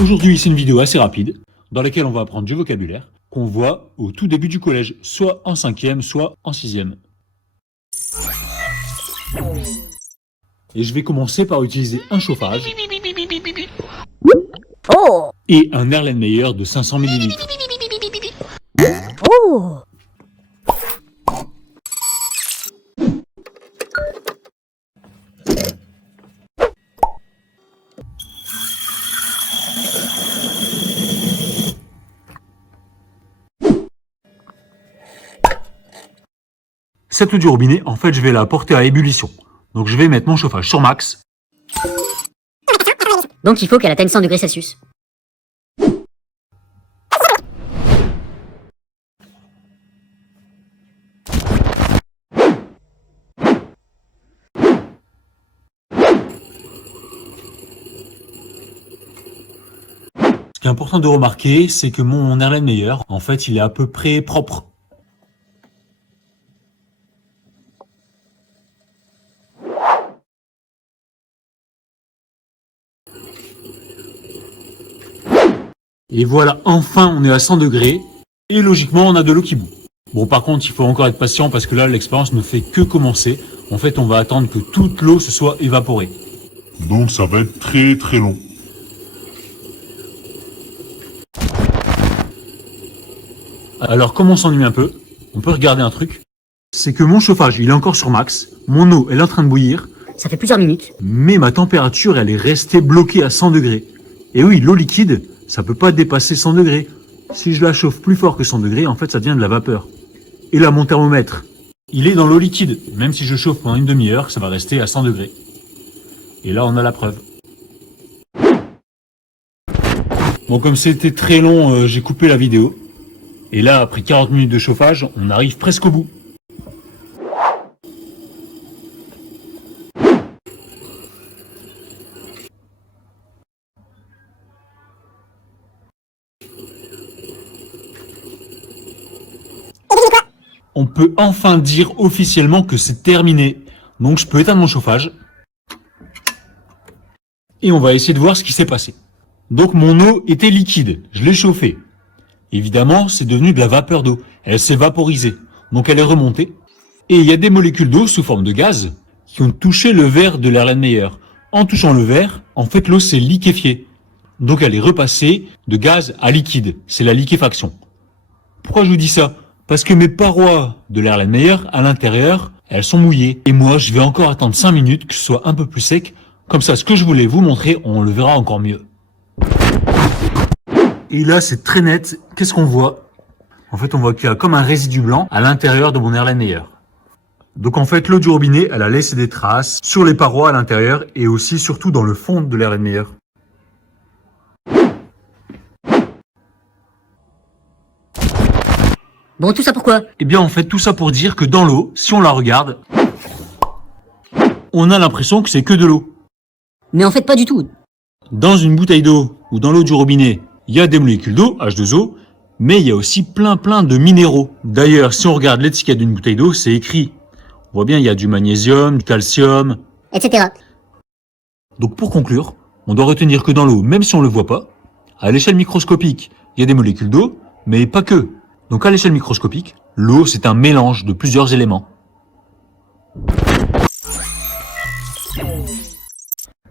Aujourd'hui, c'est une vidéo assez rapide dans laquelle on va apprendre du vocabulaire qu'on voit au tout début du collège, soit en 5e, soit en 6e. Et je vais commencer par utiliser un chauffage et un Erlenmeyer de 500 ml. Cette eau du robinet, en fait, je vais la porter à ébullition. Donc je vais mettre mon chauffage sur max. Donc il faut qu'elle atteigne 100 degrés Celsius. Ce qui est important de remarquer, c'est que mon Erlenmeyer, en fait, il est à peu près propre. Et voilà, enfin, on est à 100 degrés. Et logiquement, on a de l'eau qui bout. Bon, par contre, il faut encore être patient parce que là, l'expérience ne fait que commencer. En fait, on va attendre que toute l'eau se soit évaporée. Donc ça va être très très long. Alors, comme on s'ennuie un peu, on peut regarder un truc. C'est que mon chauffage, il est encore sur max. Mon eau, elle est en train de bouillir. Ça fait plusieurs minutes. Mais ma température, elle est restée bloquée à 100 degrés. Et oui, l'eau liquide, ça peut pas dépasser 100 degrés. Si je la chauffe plus fort que 100 degrés, en fait, ça devient de la vapeur. Et là, mon thermomètre, il est dans l'eau liquide. Même si je chauffe pendant une demi-heure, ça va rester à 100 degrés. Et là, on a la preuve. Bon, comme c'était très long, j'ai coupé la vidéo. Et là, après 40 minutes de chauffage, on arrive presque au bout. On peut enfin dire officiellement que c'est terminé. Donc je peux éteindre mon chauffage. Et on va essayer de voir ce qui s'est passé. Donc mon eau était liquide, je l'ai chauffée. Évidemment, c'est devenu de la vapeur d'eau. Elle s'est vaporisée, donc elle est remontée. Et il y a des molécules d'eau sous forme de gaz qui ont touché le verre de l'Erlenmeyer. En touchant le verre, en fait l'eau s'est liquéfiée. Donc elle est repassée de gaz à liquide. C'est la liquéfaction. Pourquoi je vous dis ça ? Parce que mes parois de l'Erlenmeyer, à l'intérieur, elles sont mouillées. Et moi, je vais encore attendre 5 minutes que ce soit un peu plus sec. Comme ça, ce que je voulais vous montrer, on le verra encore mieux. Et là, c'est très net. Qu'est-ce qu'on voit ? En fait, on voit qu'il y a comme un résidu blanc à l'intérieur de mon Erlenmeyer. Donc en fait, l'eau du robinet, elle a laissé des traces sur les parois à l'intérieur et aussi surtout dans le fond de l'Erlenmeyer. Bon, tout ça pourquoi? Eh bien, en fait, tout ça pour dire que dans l'eau, si on la regarde, on a l'impression que c'est que de l'eau. Mais en fait pas du tout. Dans une bouteille d'eau ou dans l'eau du robinet, il y a des molécules d'eau, H2O, mais il y a aussi plein de minéraux. D'ailleurs, si on regarde l'étiquette d'une bouteille d'eau, c'est écrit. On voit bien, il y a du magnésium, du calcium, Etc. Donc pour conclure, on doit retenir que dans l'eau, même si on ne le voit pas, à l'échelle microscopique, il y a des molécules d'eau, mais pas que. Donc à l'échelle microscopique, l'eau c'est un mélange de plusieurs éléments.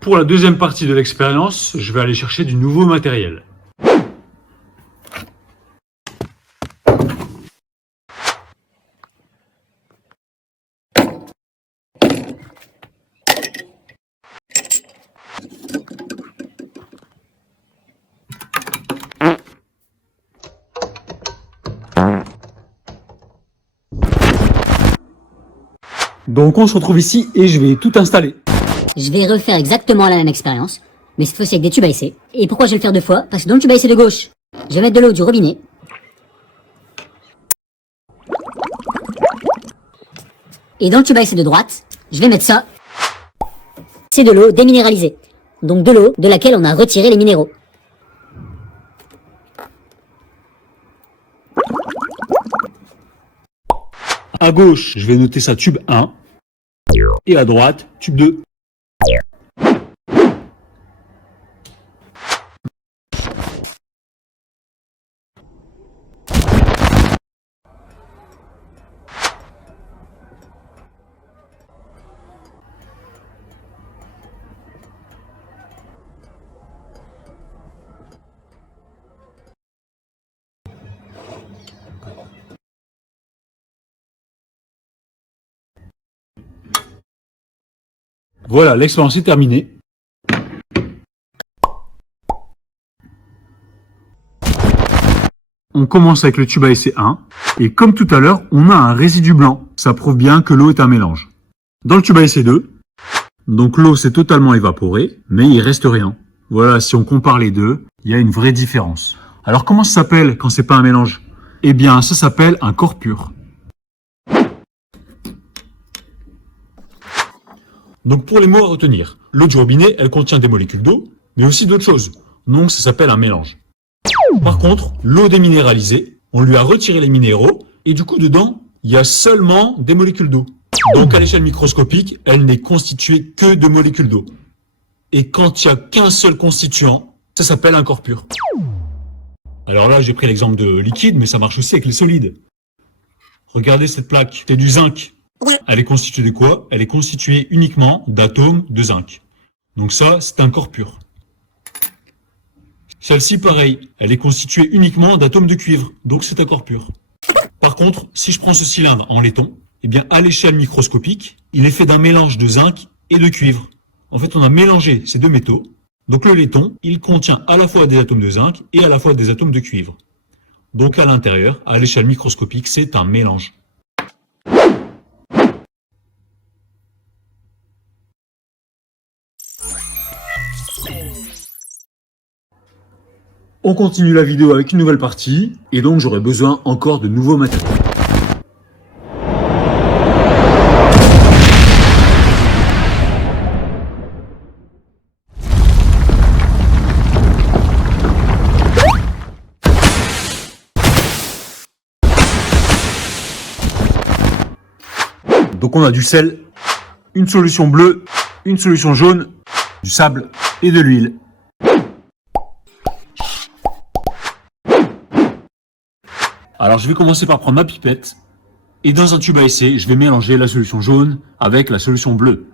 Pour la deuxième partie de l'expérience, je vais aller chercher du nouveau matériel. Donc on se retrouve ici et je vais tout installer. Je vais refaire exactement la même expérience. Mais cette fois-ci avec des tubes à essai. Et pourquoi je vais le faire 2 fois? Parce que dans le tube à essai de gauche, je vais mettre de l'eau du robinet. Et dans le tube à essai de droite, je vais mettre ça. C'est de l'eau déminéralisée. Donc de l'eau de laquelle on a retiré les minéraux. À gauche, je vais noter ça tube 1. Et à droite, tube 2. Voilà, l'expérience est terminée. On commence avec le tube à essai 1. Et comme tout à l'heure, on a un résidu blanc. Ça prouve bien que l'eau est un mélange. Dans le tube à essai 2, donc l'eau s'est totalement évaporée, mais il reste rien. Voilà, si on compare les deux, il y a une vraie différence. Alors comment ça s'appelle quand c'est pas un mélange? Eh bien, ça s'appelle un corps pur. Donc pour les mots à retenir, l'eau du robinet, elle contient des molécules d'eau, mais aussi d'autres choses. Donc ça s'appelle un mélange. Par contre, l'eau déminéralisée, on lui a retiré les minéraux, et du coup dedans, il y a seulement des molécules d'eau. Donc à l'échelle microscopique, elle n'est constituée que de molécules d'eau. Et quand il n'y a qu'un seul constituant, ça s'appelle un corps pur. Alors là, j'ai pris l'exemple de liquide, mais ça marche aussi avec les solides. Regardez cette plaque, c'est du zinc. Elle est constituée de quoi? Elle est constituée uniquement d'atomes de zinc. Donc ça, c'est un corps pur. Celle-ci, pareil, elle est constituée uniquement d'atomes de cuivre. Donc c'est un corps pur. Par contre, si je prends ce cylindre en laiton, eh bien à l'échelle microscopique, il est fait d'un mélange de zinc et de cuivre. En fait, on a mélangé ces deux métaux. Donc le laiton, il contient à la fois des atomes de zinc et à la fois des atomes de cuivre. Donc à l'intérieur, à l'échelle microscopique, c'est un mélange. On continue la vidéo avec une nouvelle partie, et donc j'aurai besoin encore de nouveaux matériaux. Donc on a du sel, une solution bleue, une solution jaune, du sable et de l'huile. Alors je vais commencer par prendre ma pipette et dans un tube à essai, je vais mélanger la solution jaune avec la solution bleue.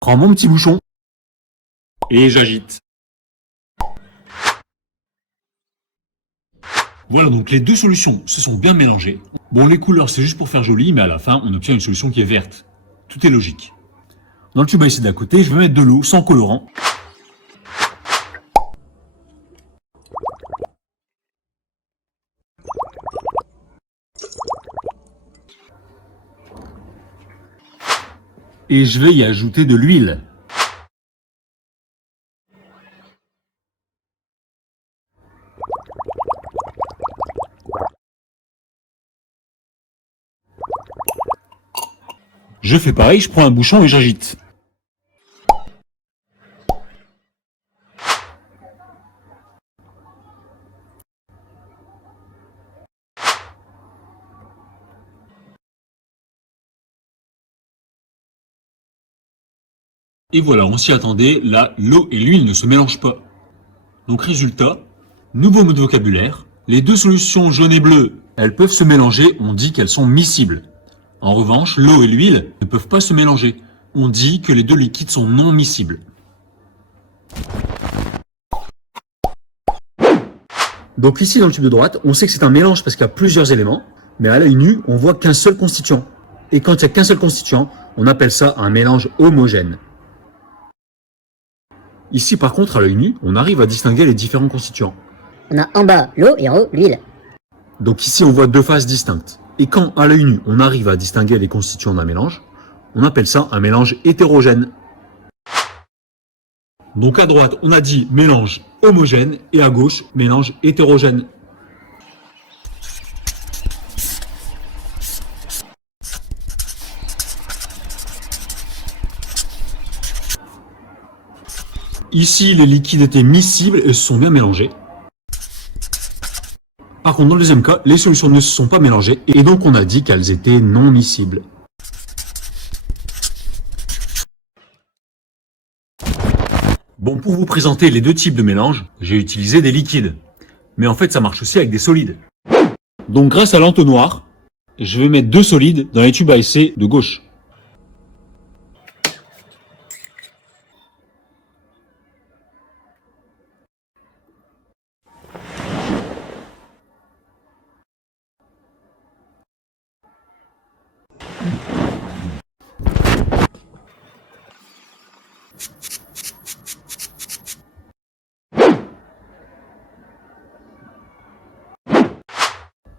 Prends mon petit bouchon et j'agite. Voilà, donc les deux solutions se sont bien mélangées. Bon, les couleurs, c'est juste pour faire joli, mais à la fin, on obtient une solution qui est verte. Tout est logique. Dans le tube à essai d'à côté, je vais mettre de l'eau sans colorant. Et je vais y ajouter de l'huile. Je fais pareil, je prends un bouchon et j'agite. Et voilà, on s'y attendait, là, l'eau et l'huile ne se mélangent pas. Donc résultat, nouveau mot de vocabulaire, les deux solutions jaune et bleue, elles peuvent se mélanger, on dit qu'elles sont miscibles. En revanche, l'eau et l'huile ne peuvent pas se mélanger. On dit que les deux liquides sont non miscibles. Donc ici, dans le tube de droite, on sait que c'est un mélange parce qu'il y a plusieurs éléments, mais à l'œil nu, on voit qu'un seul constituant. Et quand il n'y a qu'un seul constituant, on appelle ça un mélange homogène. Ici par contre, à l'œil nu, on arrive à distinguer les différents constituants. On a en bas l'eau et en haut l'huile. Donc ici on voit deux phases distinctes. Et quand à l'œil nu, on arrive à distinguer les constituants d'un mélange, on appelle ça un mélange hétérogène. Donc à droite, on a dit mélange homogène et à gauche, mélange hétérogène. Ici, les liquides étaient miscibles et se sont bien mélangés. Par contre, dans le deuxième cas, les solutions ne se sont pas mélangées et donc on a dit qu'elles étaient non miscibles. Bon, pour vous présenter les deux types de mélanges, j'ai utilisé des liquides. Mais en fait, ça marche aussi avec des solides. Donc grâce à l'entonnoir, je vais mettre deux solides dans les tubes à essai de gauche.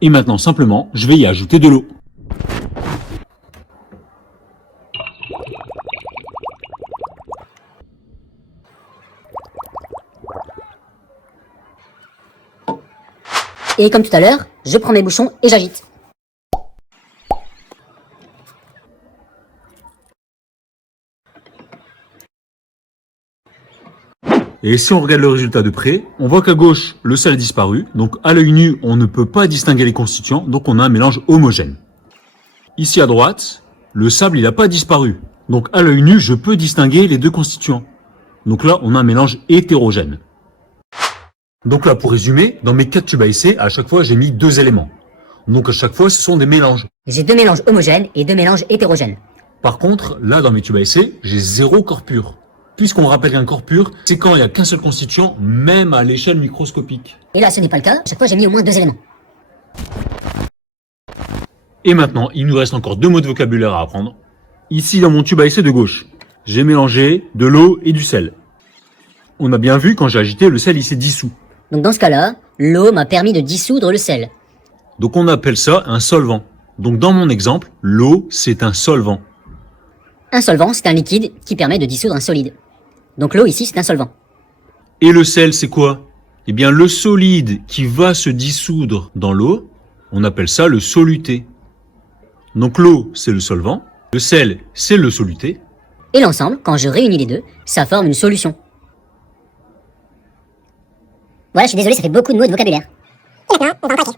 Et maintenant, simplement, je vais y ajouter de l'eau. Et comme tout à l'heure, je prends mes bouchons et j'agite. Et si on regarde le résultat de près, on voit qu'à gauche, le sel a disparu. Donc à l'œil nu, on ne peut pas distinguer les constituants. Donc on a un mélange homogène. Ici à droite, le sable il n'a pas disparu. Donc à l'œil nu, je peux distinguer les deux constituants. Donc là, on a un mélange hétérogène. Donc là, pour résumer, dans mes 4 tubes à essai, à chaque fois, j'ai mis 2 éléments. Donc à chaque fois, ce sont des mélanges. J'ai 2 mélanges homogènes et 2 mélanges hétérogènes. Par contre, là, dans mes tubes à essai, j'ai 0 corps pur. Puisqu'on rappelle qu'un corps pur, c'est quand il n'y a qu'un seul constituant, même à l'échelle microscopique. Et là, ce n'est pas le cas. À chaque fois, j'ai mis au moins 2 éléments. Et maintenant, il nous reste encore 2 mots de vocabulaire à apprendre. Ici, dans mon tube à essai de gauche, j'ai mélangé de l'eau et du sel. On a bien vu, quand j'ai agité, le sel il s'est dissous. Donc dans ce cas-là, l'eau m'a permis de dissoudre le sel. Donc on appelle ça un solvant. Donc dans mon exemple, l'eau, c'est un solvant. Un solvant, c'est un liquide qui permet de dissoudre un solide. Donc l'eau ici, c'est un solvant. Et le sel, c'est quoi? Eh bien, le solide qui va se dissoudre dans l'eau, on appelle ça le soluté. Donc l'eau, c'est le solvant, le sel, c'est le soluté. Et l'ensemble, quand je réunis les deux, ça forme une solution. Voilà, je suis désolé, ça fait beaucoup de mots de vocabulaire. Et maintenant, on va en craquer.